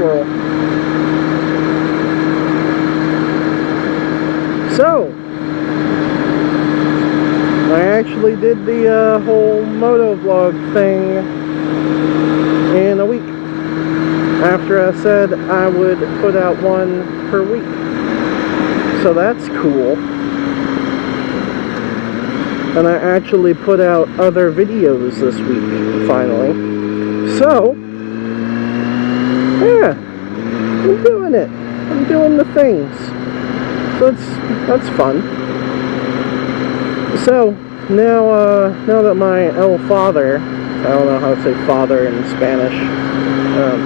swirl. So, I actually did the whole MotoVlog thing in a week. After I said I would put out one per week. So that's cool. And I actually put out other videos this week, finally. So, yeah, I'm doing it. I'm doing the things. So that's fun. So, now that my El Father, I don't know how to say father in Spanish. I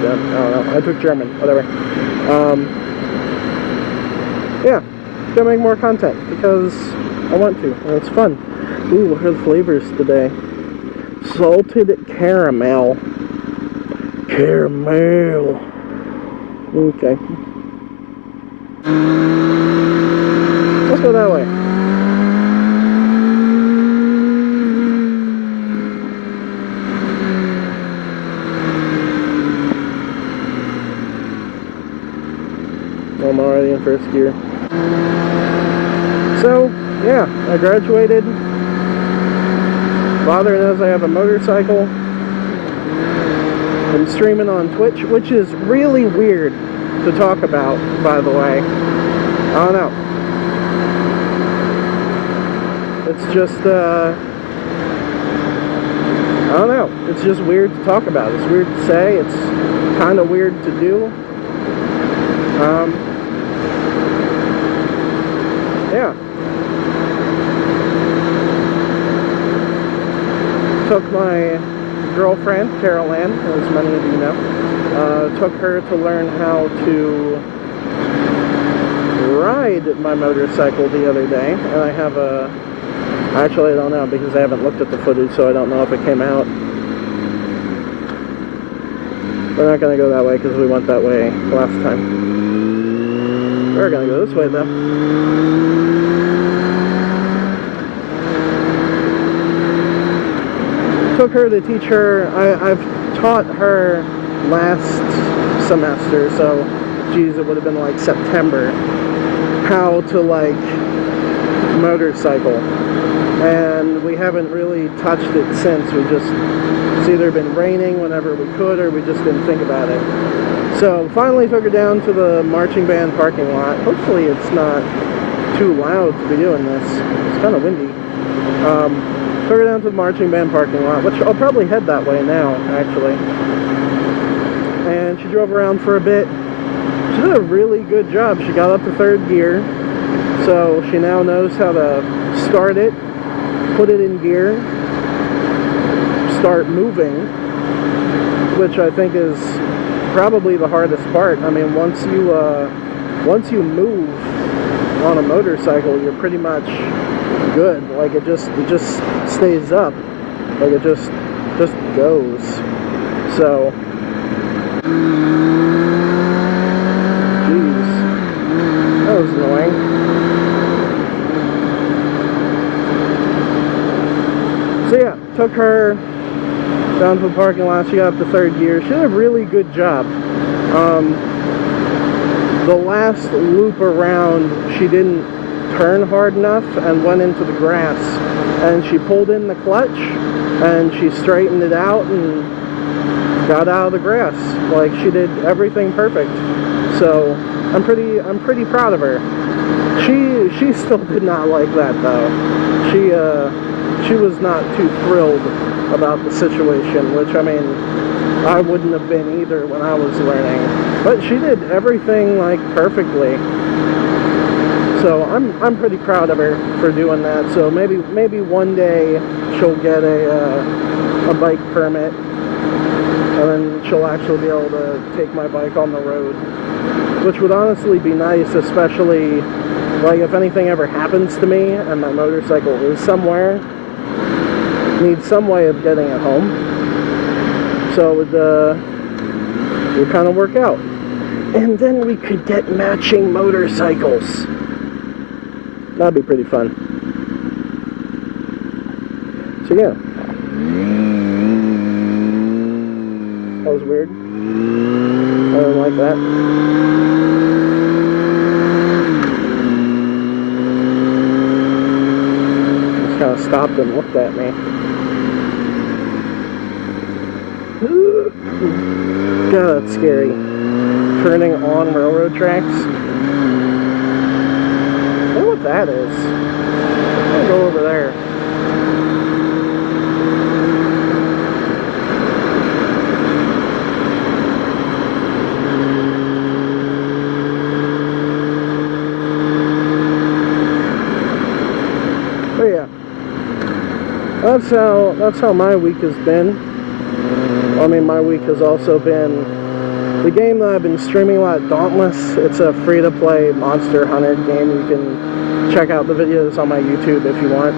don't know. I took German, whatever. Yeah, gonna make more content because I want to, and it's fun. Ooh, what are the flavors today? Salted caramel. Caramel. Okay. Let's go that way. I'm already in first gear. So, yeah, I graduated. Father knows I have a motorcycle. I'm streaming on Twitch, which is really weird to talk about, by the way. I don't know. It's just, I don't know. It's just weird to talk about. It's weird to say. It's kind of weird to do. Yeah. Took my girlfriend, Carol Ann, as many of you know, took her to learn how to ride my motorcycle the other day, and I have actually I don't know because I haven't looked at the footage, so I don't know if it came out. We're not going to go that way because we went that way last time. We're going to go this way though. Took her to teach her. I've taught her last semester, so geez, it would have been like September, how to like motorcycle, and we haven't really touched it since. It's either been raining whenever we could, or we just didn't think about it. So finally took her down to the marching band parking lot. Hopefully it's not too loud to be doing this. It's kind of windy. Took her down to the marching band parking lot, which I'll probably head that way now, actually. And she drove around for a bit. She did a really good job. She got up to third gear, so she now knows how to start it, put it in gear, start moving, which I think is probably the hardest part. I mean, once you move on a motorcycle, you're pretty much good. Like it just stays up. Like it just goes. So jeez, that was annoying. So yeah, took her down to the parking lot. She got up to third gear. She did a really good job. The last loop around, she didn't turn hard enough and went into the grass, and she pulled in the clutch and she straightened it out and got out of the grass. Like, she did everything perfect. So I'm pretty proud of her. She still did not like that though. She was not too thrilled about the situation, which I mean I wouldn't have been either when I was learning, but she did everything like perfectly. So I'm pretty proud of her for doing that. So maybe one day she'll get a bike permit, and then she'll actually be able to take my bike on the road, which would honestly be nice, especially like if anything ever happens to me and my motorcycle is somewhere, need some way of getting it home. So it would kind of work out, and then we could get matching motorcycles. That'd be pretty fun. So yeah. That was weird. I don't know like that. Just kind of stopped and looked at me. God, that's scary. Turning on railroad tracks. I wonder what that is. I'm gonna go over there. But yeah, that's how my week has been. I mean, my week has also been the game that I've been streaming a lot, Dauntless. It's a free-to-play Monster Hunter game. You can check out the videos on my YouTube if you want.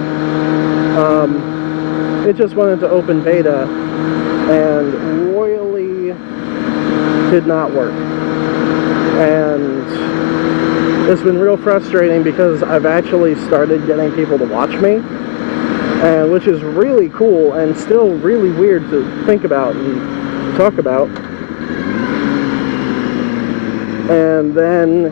It just went into open beta and royally did not work. And it's been real frustrating because I've actually started getting people to watch me, and which is really cool and still really weird to think about and talk about. And then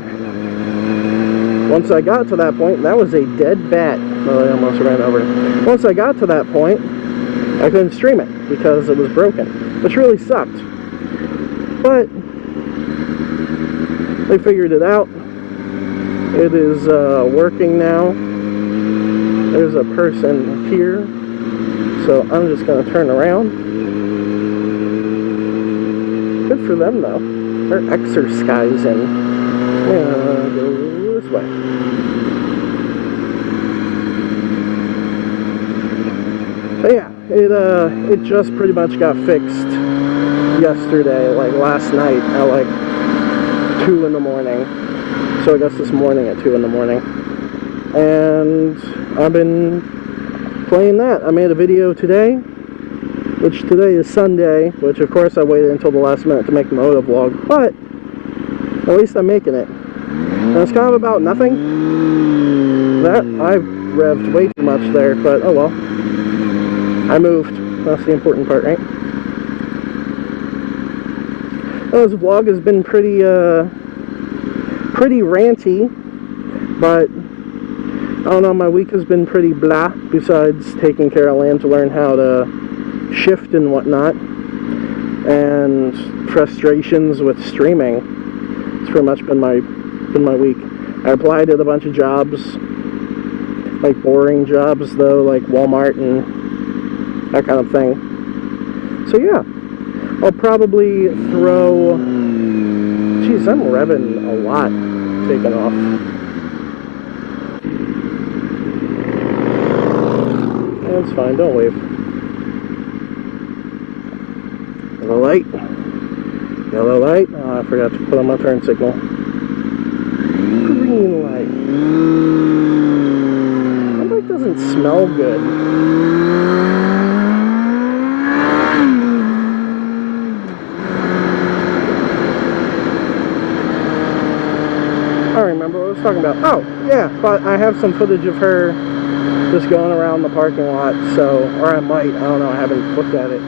once I got to that point, that was a dead bat. Oh, I almost ran over it. Once I got to that point, I couldn't stream it because it was broken, which really sucked. But they figured it out. It is working now. There's a person here, so I'm just going to turn around. Good for them, though. They're exercising. Go this way. But yeah, it just pretty much got fixed yesterday, like last night at like 2 in the morning. So I guess this morning at 2 in the morning. And I've been playing that. I made a video today, which today is Sunday, which of course I waited until the last minute to make the MotoVlog, but at least I'm making it. And it's kind of about nothing. That, I revved way too much there, but oh well. I moved. That's the important part, right? Well, this vlog has been pretty ranty, but I don't know, my week has been pretty blah, besides taking care of land to learn how to shift and whatnot, and frustrations with streaming. It's pretty much been my week. I applied at a bunch of jobs, like boring jobs though, like Walmart and that kind of thing. So yeah, I'll probably throw, geez, I'm revving a lot taking off. That's fine, don't wave. Yellow light. Yellow light. Oh, I forgot to put on my turn signal. Green light. That bike doesn't smell good. I don't remember what I was talking about. Oh, yeah, but I have some footage of her just going around the parking lot, so, or I might, I don't know, I haven't looked at it.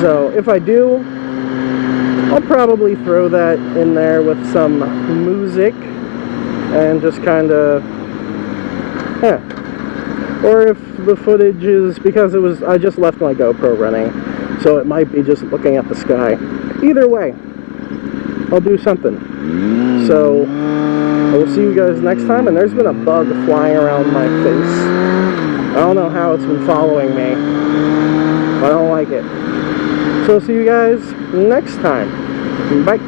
So, if I do, I'll probably throw that in there with some music, and just kind of, yeah. Or if the footage is, because I just left my GoPro running, so it might be just looking at the sky. Either way, I'll do something. So, I will see you guys next time, and there's been a bug flying around my face. I don't know how it's been following me. I don't like it. So, see you guys next time. Bye.